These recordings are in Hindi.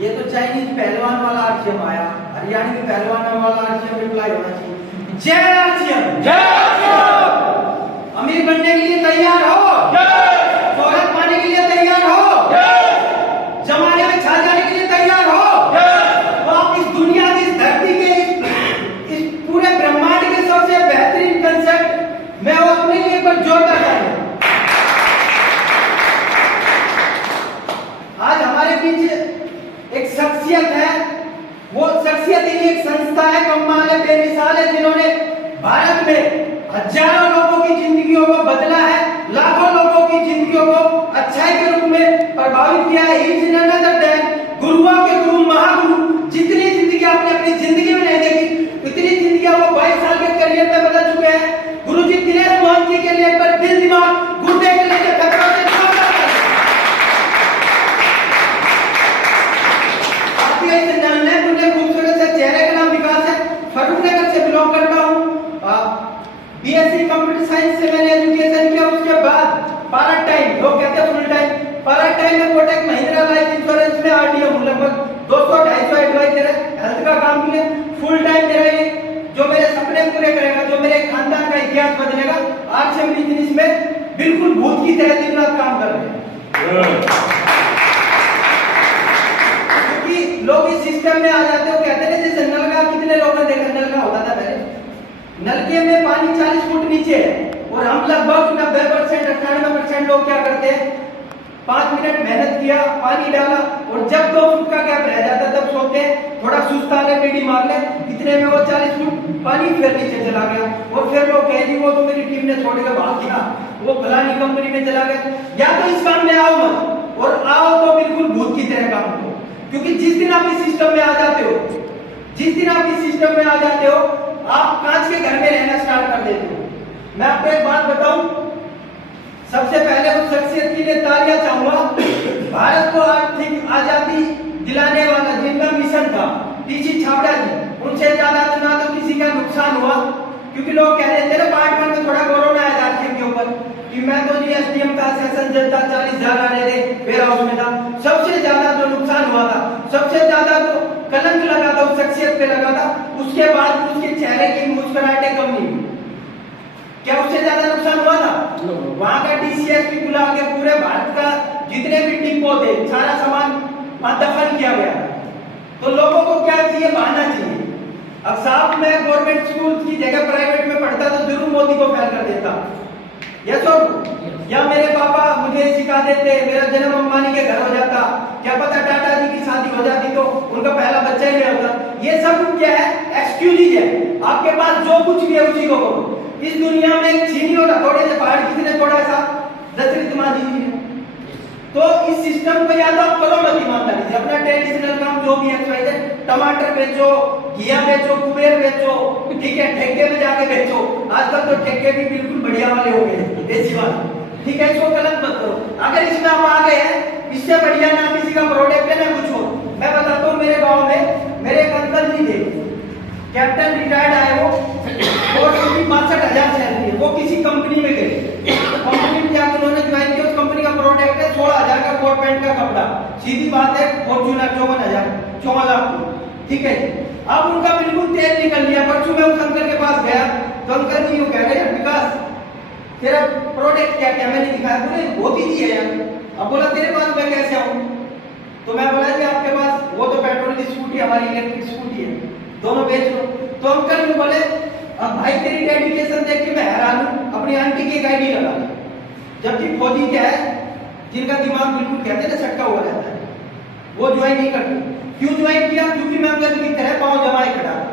ये तो चाइनीज पहलवान वाला आरसीएम आया, हरियाणवी पहलवान वाला आरसीएम रिप्लाई होना चाहिए। जय आरसीएम, जय आरसीएम। अमीर बनने के लिए तैयार हो, शोहरत पाने के लिए तैयार हो, जमाने में छा जाने के लिए तैयार हो, तो आप इस दुनिया की, इस धरती के, इस पूरे ब्रह्मांड के सबसे बेहतरीन कंसेप्ट मैं वो अपने लिए एक बार जोरदार करूं। आज हमारे बीच एक शख्सियत है, वो शख्सियत ही एक संस्था है, कमाल है, बेमिसाल है, जिन्होंने भारत में हजारों लोगों की जिंदगियों को बदला है, लाखों लोगों की जिंदगियों को अच्छाई के रूप में प्रभावित किया है। He is none other than गुरुओं के गुरु, महागुरु। जितनी जिंदगी आपने अपनी जिंदगी में नहीं देखी, उतनी जिंदगी वो 22 साल के करियर में बदल चुके हैं। गुरु जी दिनेश मोहन जी के लिए एक बार दिल, दिमाग, गुर्दे के लिए खूबसूरत से चेहरे का नाम विकास है, फरूखनगर से बिलोंग करता हूँ। बीएससी कंप्यूटर साइंस से मैंने एजुकेशन किया। उसके बाद पार्ट टाइम, लोग कहते हैं फुल टाइम, पार्ट टाइम में कोटक महिंद्रा लाइफ इंश्योरेंस में आरटीओ हूँ। लगभग 200-250 एडवाइजर है, हेल्थ का काम भी है। फुल टाइम मेरा ये जो मेरे सपने पूरे करेगा, जो मेरे खानदान का इतिहास बदलेगा, आरसीएम बिजनेस में बिल्कुल भूत की तरह दिन रात काम कर रहे हैं। लोग इस सिस्टम में आ जाते हो, कहते हैं जैसे नलका, कितने लोगों ने देखा नलका होता था पहले, नलके में पानी 40 फुट नीचे है, और हम लगभग 90%, 98% लोग क्या करते हैं, 5 मिनट मेहनत किया, पानी डाला, और जब 2 फुट का गैप रह जाता तब सोते हैं, थोड़ा सुस्ता ले, बीड़ी मार ले, इतने में वो 40 फुट पानी फिर नीचे चला गया। और फिर लोग कहे जी वो तो मेरी टीम ने छोड़ के भाग गया, वो फलानी कंपनी में चला गया। या तो इस काम में आओ मत, और आओ तो बिल्कुल भूत की तरह काम करो। क्योंकि जिस दिन आप इस सिस्टम में आ जाते हो, जिस दिन आप इस सिस्टम में आ जाते हो, आप कांच के घर में रहना स्टार्ट कर देते हो। मैं आपको एक बात बताऊं, सबसे पहले उस शख्सियत के लिए तालियां चाहूंगा, भारत को आर्थिक आजादी दिलाने वाला जिनका मिशन था, टीसी छाबड़ा जी। उनसे ज्यादा तो ना तो किसी का नुकसान हुआ, क्योंकि लोग कह रहे थे ना पार्ट 1 में थोड़ा कोरोना आया था के ऊपर कि मैं तो जी एसडीएम का सेशन जनता 40,000 आ रहे थे, वेयर हाउस में था। सबसे ज्यादा जो नुकसान हुआ था, सबसे ज्यादा जो कलंक लगा था उस शख्सियत पे लगा था, उसके बाद उसके चेहरे की मुस्कुराहटें कम नहीं हुई। क्या उससे ज्यादा नुकसान हुआ था? वहां का टीसीएस भी बुला के पूरे भारत का जितने भी डिपो थे, सारा सामान दफन किया गया। तो लोगों को क्या चाहिए? बहाना चाहिए। अब साहब मैं गवर्नमेंट स्कूल की जगह प्राइवेट में पढ़ता तो जरूर मोदी को फेल कर देता, यस और या मेरे पापा मुझे सिखा देते, मेरा जन्म अंबानी के घर हो जाता, क्या पता टाटा जी की शादी हो जाती तो उनका पहला बच्चा ही नहीं होता। ये सब क्या है? एक्सक्यूज है। आपके पास जो कुछ भी है उसी को करो। इस दुनिया में एक चीनी और हथौड़े से पहाड़ किसने तोड़ा? सा दशरथ मांझी जी ने। तो इस सिस्टम को या तो आप करो मत ईमानदारी से, अपना ट्रेडिशनल काम जो भी है, टमाटर बेचो, घिया बेचो, कुबेर बेचो, ठीक है, ठेके में जाके बेचो। आजकल तो ठेके भी बिल्कुल बढ़िया वाले हो गए, देसी वाले, ठीक है, इसको गलत मत करो। अगर इसमें आप आ गए हैं, इससे बढ़िया ना किसी का प्रोडक्ट है ना कुछ हो। मैं बताता हूँ, मेरे गाँव में मेरे एक अंकल जी थे, कैप्टन रिटायर्ड आए, वो 62,000 सैलरी है। वो किसी कंपनी में गए, कंपनी में जाकर उन्होंने ज्वाइन किया। उस कंपनी का प्रोडक्ट है 16,000 का कोट पैंट का कपड़ा, सीधी बात है, फॉर्च्यूनर 54,000, 14 लाख, ठीक है। अब उनका बिल्कुल तेल निकल लिया। परसों मैं उस अंकल के पास गया तो अंकल जी कह रहे हैं, विकास तेरा प्रोडक्ट क्या क्या? मैंने दिखाया, बोले बहुत ईजी है यार। अब बोला तेरे पास मैं कैसे आऊँ? तो मैं बोला कि आपके पास वो तो पेट्रोल की स्कूटी, हमारी इलेक्ट्रिक स्कूटी है, दोनों बेच लो। तो अंकल भी बोले, अब भाई तेरी डेडिकेशन देख के मैं हैरान हूँ, अपनी आंटी की गाड़ी लगा ली। जबकि फौजी क्या है, जिनका दिमाग बिल्कुल कहते हैं ना सटका हुआ रहता है, वो ज्वाइन नहीं करती। क्यों ज्वाइन किया? क्योंकि मैं अंकल की तरह पाँव जमाए खड़ा था।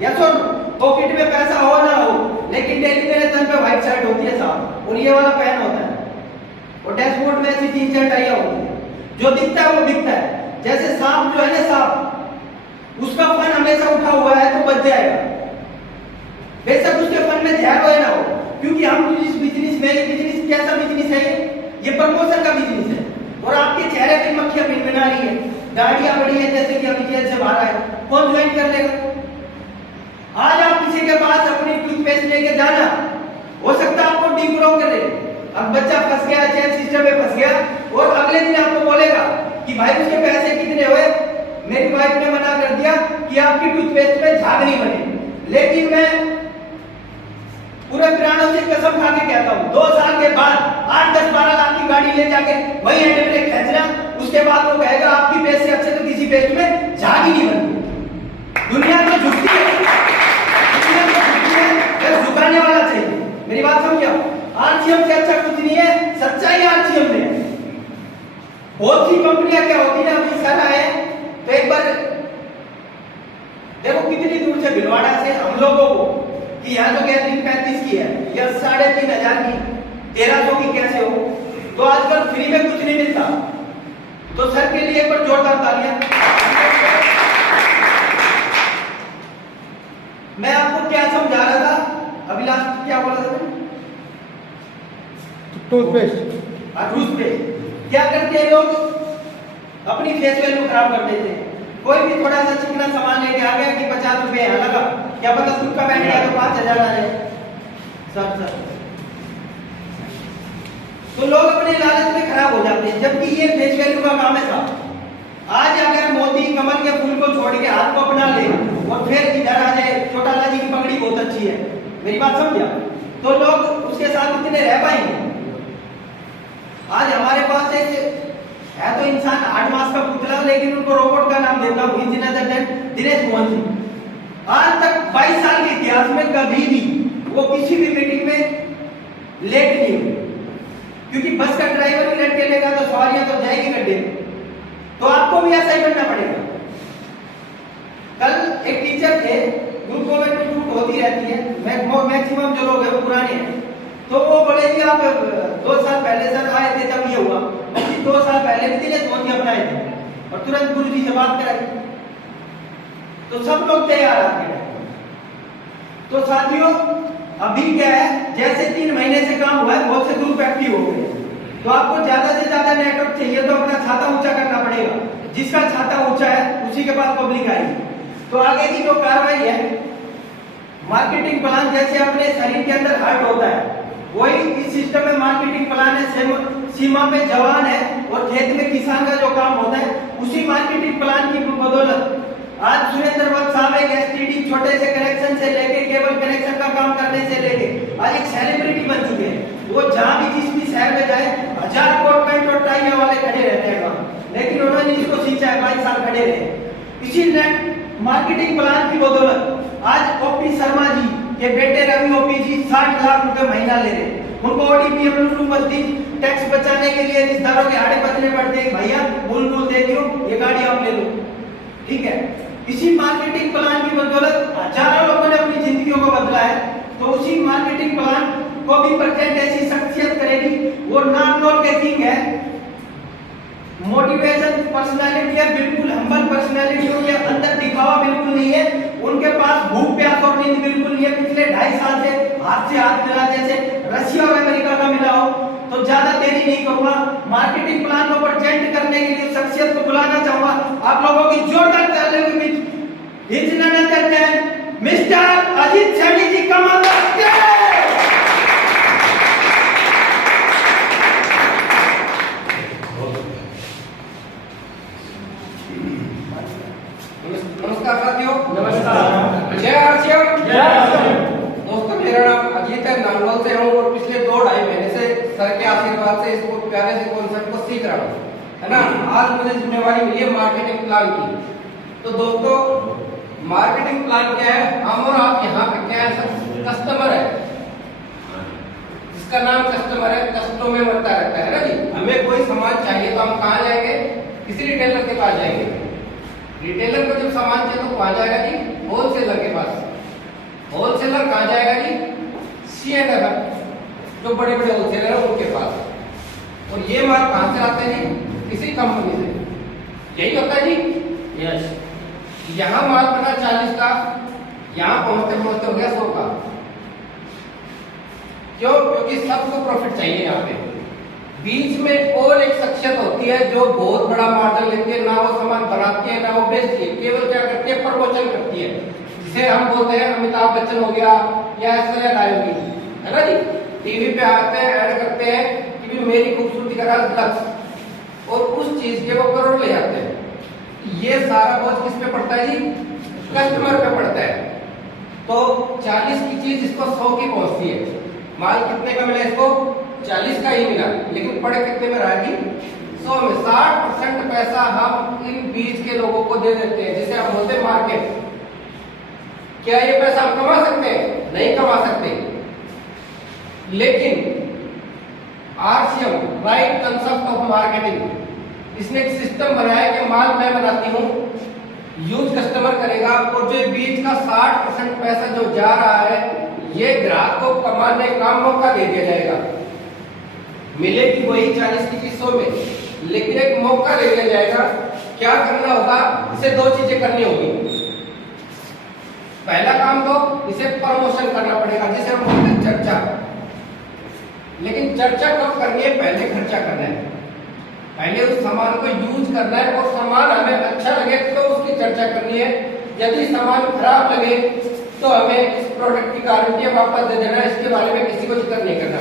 या सुन, पॉकेट में पैसा हो ना हो, लेकिन डेली मेरे तन पे व्हाइट शर्ट होती है साहब, और ये वाला पैन होता है, और डैशबोर्ड में ऐसी 3-4 टाइयां होती है। जो दिखता है वो दिखता है। जैसे सांप जो है ना, सांप उसका फन हमेशा उठा हुआ है तो बच जाएगा, बेशक उसके फन में ध्यान हो ना हो। क्योंकि हम इस बिजनेस में, ये बिजनेस कैसा बिजनेस है? ये प्रमोशन का बिजनेस है। और आपके चेहरे पे मक्खियां भिनभिना रही है, गाड़ियां बड़ी है, जैसे कि अभी जेल से बाहर आए, कौन ज्वाइन कर लेगा? आज आप किसी के पास अपनी टूथपेस्ट लेके जाना, हो सकता है आपको डीप ग्रो करे। अब बच्चा फंस गया, चेन सिस्टम में फंस गया, और अगले दिन आपको बोलेगा कि भाई उसके पैसे कितने हुए, मेरी वाइफ ने मना कर दिया कि आपकी टूथपेस्ट में झाग नहीं बने। लेकिन मैं पूरे प्राणों से कसम खा के कहता हूँ 2 साल के बाद 8, 10, 12 लाख की गाड़ी ले जाके वही हैंड ब्रेक खींचना, उसके बाद वो कहेगा आपकी पेस्ट से अच्छे तो किसी पेस्ट में झाग ही नहीं बनती। दुनिया तो झुकती है, दुनिया तो झुकती है, फिर झुकाने वाला चाहिए। मेरी बात समझो, आरसीएम से अच्छा कुछ नहीं है, सच्चाई आरसीएम में है। बहुत सी कंपनियां क्या होती है, अभी सर आए तो एक बार देखो कितनी दूर से भिलवाड़ा से हम लोगों को कि यहाँ तो गैस 35 की है या 3500 की, 1300 की कैसे हो। तो आजकल फ्री में कुछ नहीं मिलता। तो सर के लिए एक बार जोरदार तालियां। मैं आपको क्या समझा रहा था अभी, लास्ट क्या बोला था? टूथपेस्ट क्या करते हैं लोग, अपनी फेस वैल्यू खराब कर देते हैं। कोई भी थोड़ा सा चिकना सामान लेके आ गया कि 50 रुपए यहाँ लगा, क्या पता सूट का बैठ गया तो 5000 आ जाए। सर तो लोग अपने लालच में खराब हो जाते हैं, जबकि ये फेस वैल्यू का काम है साहब। आज अगर मोदी कमल के फूल को छोड़ के हाथ को अपना ले और फिर इधर आ जाए, चौटाला जी की पगड़ी बहुत अच्छी है, मेरी बात समझा, तो लोग उसके साथ कितने रह पाएंगे। आज हमारे पास एक है तो इंसान 8 मास का पुतला, लेकिन उनको रोबोट का नाम देता हूं, दिनेश मोहन सिंह। आज तक 22 साल के इतिहास में कभी भी वो किसी भी मीटिंग में लेट नहीं हुए, क्योंकि बस का ड्राइवर भी लेट के लेगा तो सवारियां तो जाएगी गड्ढे। तो आपको भी ऐसा ही करना पड़ेगा। कल एक टीचर थे, ग्रुपों में टूट होती रहती है, मैक्सिमम जो लोग हैं वो पुराने हैं, तो वो बोले कि आप 2 साल पहले सर आए थे जब ये हुआ, 2 साल पहले भी दिनेश मोहन जी अपनाए थे और तुरंत गुरु जी से बात कराई। तो सब लोग तैयार आते हैं। तो साथियों अभी क्या है, जैसे 3 महीने से काम हुआ है, बहुत से ग्रुप एक्टिव हो गए, तो आपको ज्यादा से ज्यादा नेटवर्क चाहिए तो अपना छाता ऊंचा करना पड़ेगा। जिसका छाता ऊंचा है उसी के पास पब्लिक आएगी। तो आगे की जो कार्रवाई है, मार्केटिंग प्लान जैसे अपने शरीर के अंदर हार्ट होता है, वही इस सिस्टम में मार्केटिंग प्लान है। सीमा पे जवान है और खेत में किसान का जो काम होता है, उसी मार्केटिंग प्लान की बदौलत आज सुरेंद्र वत्स साहब एक एसटीडी छोटे से कनेक्शन से लेके केबल कनेक्शन का काम करने से लेके आज एक सेलिब्रिटी बन चुके हैं। वो जहां भी जिस भी शहर में जाए 1000 कोट पैंट और टाइया वाले खड़े रहते हैं वहां, लेकिन उन्होंने इसको सींचा है, 22 साल खड़े रहे। इसी मार्केटिंग प्लान की बदौलत आज ओपी शर्मा जी के बेटे रवि ओपी जी 60 लाख रुपए महीना ले रहे हैं। उनको ओडीपी टैक्स बचाने के लिए रिश्तेदारों के आड़े बचने पड़ते हैं, भैया बुलबुल दे दियो, ये गाड़ी आप ले लो, ठीक है। इसी मार्केटिंग प्लान की बदौलत हजारों लोगों ने अपनी जिंदगियों को बदला है। तो उसी मार्केटिंग प्लान को भी प्रेजेंट ऐसी शख्सियत करेगी, वो नाम के किंग है, मोटिवेशन पर्सनालिटी है, बिल्कुल हम्बल पर्सनालिटी, उनके अंदर दिखावा बिल्कुल नहीं है, उनके पास भूख प्यास और नींद बिल्कुल नहीं है। पिछले 2.5 साल से हाथ मिला, जैसे रशिया और अमेरिका का मिला हो। तो ज्यादा देरी नहीं करूंगा, मार्केटिंग प्लान को प्रेजेंट करने के लिए शख्सियत को बुलाना चाहूंगा। आप लोगों की जोरदार तालियों के बीच मिस्टर अजीत सैनी जी का नमस्कार साथियों। नमस्कार। जय आरसीएम। जय आरसीएम। दोस्तों मेरा नाम अजीत है, नांगल से हूँ और पिछले 2-2.5 महीने से सर के आशीर्वाद से इसको प्यारे से कॉन्सेप्ट को सीख रहा हूँ, है ना। आज मुझे जिम्मेवारी मिली है मार्केटिंग प्लान की। तो दोस्तों मार्केटिंग प्लान क्या है, हम और आप यहाँ पे क्या है, कस्टमर है, जिसका नाम कस्टमर है, कस्टमर में बढ़ता रहता है ना जी। हमें कोई सामान चाहिए तो हम कहाँ जाएंगे, किसी रिटेलर के पास जाएंगे। रिटेलर को जब सामान चाहिए तो कहाँ जाएगा जी, होलसेलर के पास। होलसेलर कहाँ जाएगा जी, सीएनएफ, जो बड़े बड़े होलसेलर है उनके पास। और ये माल कहाँ से आते हैं जी, किसी कंपनी से। यही होता है जी। यस। यहाँ माल बना 40 का, यहाँ पहुंचते पहुंचते हो गया 100 का। क्यों? क्योंकि सबको प्रॉफिट चाहिए। यहाँ पे बीच में और एक शख्सियत होती है जो बहुत बड़ा मार्जिन लेती है, ना वो सामान बनाती है ना वो बेचती है, केवल क्या करती है, प्रमोशन करती है, जिसे हम बोलते हैं अमिताभ बच्चन हो गया या ऐश्वर्या राय होगी, है ना जी। टीवी पे आते हैं, ऐड करते हैं कि मेरी खूबसूरती का राज लक्ष्य, और उस चीज के वो करोड़ ले जाते हैं। ये सारा बोझ किस पे पड़ता है जी? कस्टमर पे पड़ता है। तो 40 की चीज इसको 100 की पहुंचती है। माल कितने का मिला इसको? 40 का ही मिला, लेकिन पड़े कितने में रहा जी? 100 में। 60% पैसा हम इन बीज के लोगों को दे देते हैं, जिसे हम बोलते हैं मार्केट। क्या ये पैसा हम कमा सकते हैं? नहीं कमा सकते। लेकिन RCM, right concept of marketing, इसने एक सिस्टम बनाया कि माल मैं बनाती हूं, यूज कस्टमर करेगा, और जो बीज का 60% पैसा जो जा रहा है, ये ग्राहक को कमाने का मौका दे दिया जाएगा। मिलेगी वही 40 की चीज 100 में, लेकिन एक मौका दे दिया जाएगा। क्या करना होगा? इसे 2 चीजें करनी होगी। पहला काम तो इसे प्रमोशन करना पड़ेगा, जिसे हम बोलते हैं चर्चा। लेकिन चर्चा कब करनी है? पहले खर्चा करना है, पहले उस सामान को यूज करना है, और सामान हमें अच्छा लगे तो उसकी चर्चा करनी है। यदि सामान खराब लगे तो हमें इस प्रोडक्ट की गारंटी वापस दे देना है, इसके बारे में किसी को जिक्र नहीं करना।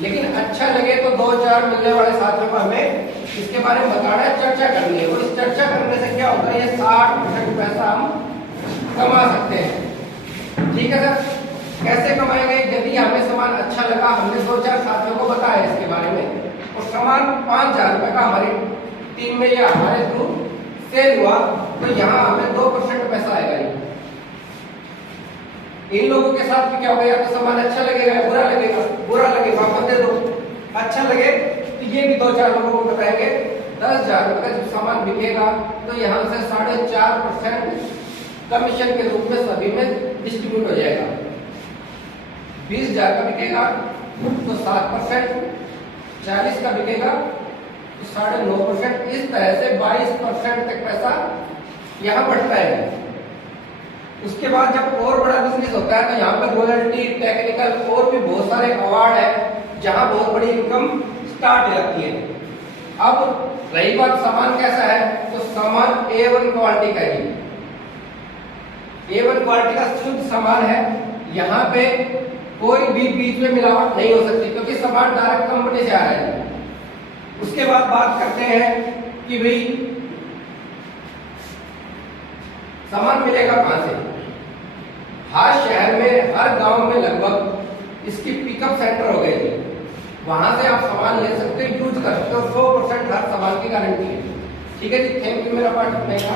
लेकिन अच्छा लगे तो 2-4 मिलने वाले साथियों को हमें इसके बारे में बताना है, चर्चा करनी है। और इस चर्चा करने से क्या होगा? ये 60% पैसा हम कमा सकते हैं। ठीक है सर, कैसे कमाएंगे? यदि हमें सामान अच्छा लगा, हमने 2-4 साथियों को बताया इसके बारे में, और सामान 5000 रुपए का हमारी टीम में या हमारे थ्रू सेल हुआ, तो यहाँ हमें 2% पैसा आएगा। इन लोगों के साथ भी क्या होगा? या तो सामान अच्छा लगेगा या बुरा लगेगा। बुरा लगे वापस दे दो, अच्छा लगे तो ये भी 2-4 लोगों को बताएंगे। 10,000 रुपए का जब सामान बिकेगा, तो यहाँ से 4.5% कमीशन के रूप में सभी में डिस्ट्रीब्यूट हो जाएगा। 20,000 का बिकेगा तो 7%, 40 का बिकेगा तो 9.5%। इस तरह से 22% तक पैसा यहाँ बढ़ता है। उसके बाद जब और बड़ा बिजनेस होता है, तो यहाँ पर रॉयल्टी, टेक्निकल और भी बहुत सारे अवार्ड है, जहाँ बहुत बड़ी इनकम स्टार्ट हो जाती है। अब रही बात सामान कैसा है, तो सामान A1 क्वालिटी का है। A1 क्वालिटी का शुद्ध सामान है। यहाँ पे कोई भी बीच में मिलावट नहीं हो सकती, क्योंकि सामान डायरेक्ट कंपनी से आ रहा है। उसके बाद बात करते हैं कि भाई सामान मिलेगा कहां से? हर शहर में, हर गांव में लगभग इसकी पिकअप सेंटर हो गए थे। वहां से आप सामान ले सकते हो, यूज कर सकते हो। 100% हर सामान की गारंटी है। ठीक है जी, थैंक यू। मेरा पार्ट नहीं था।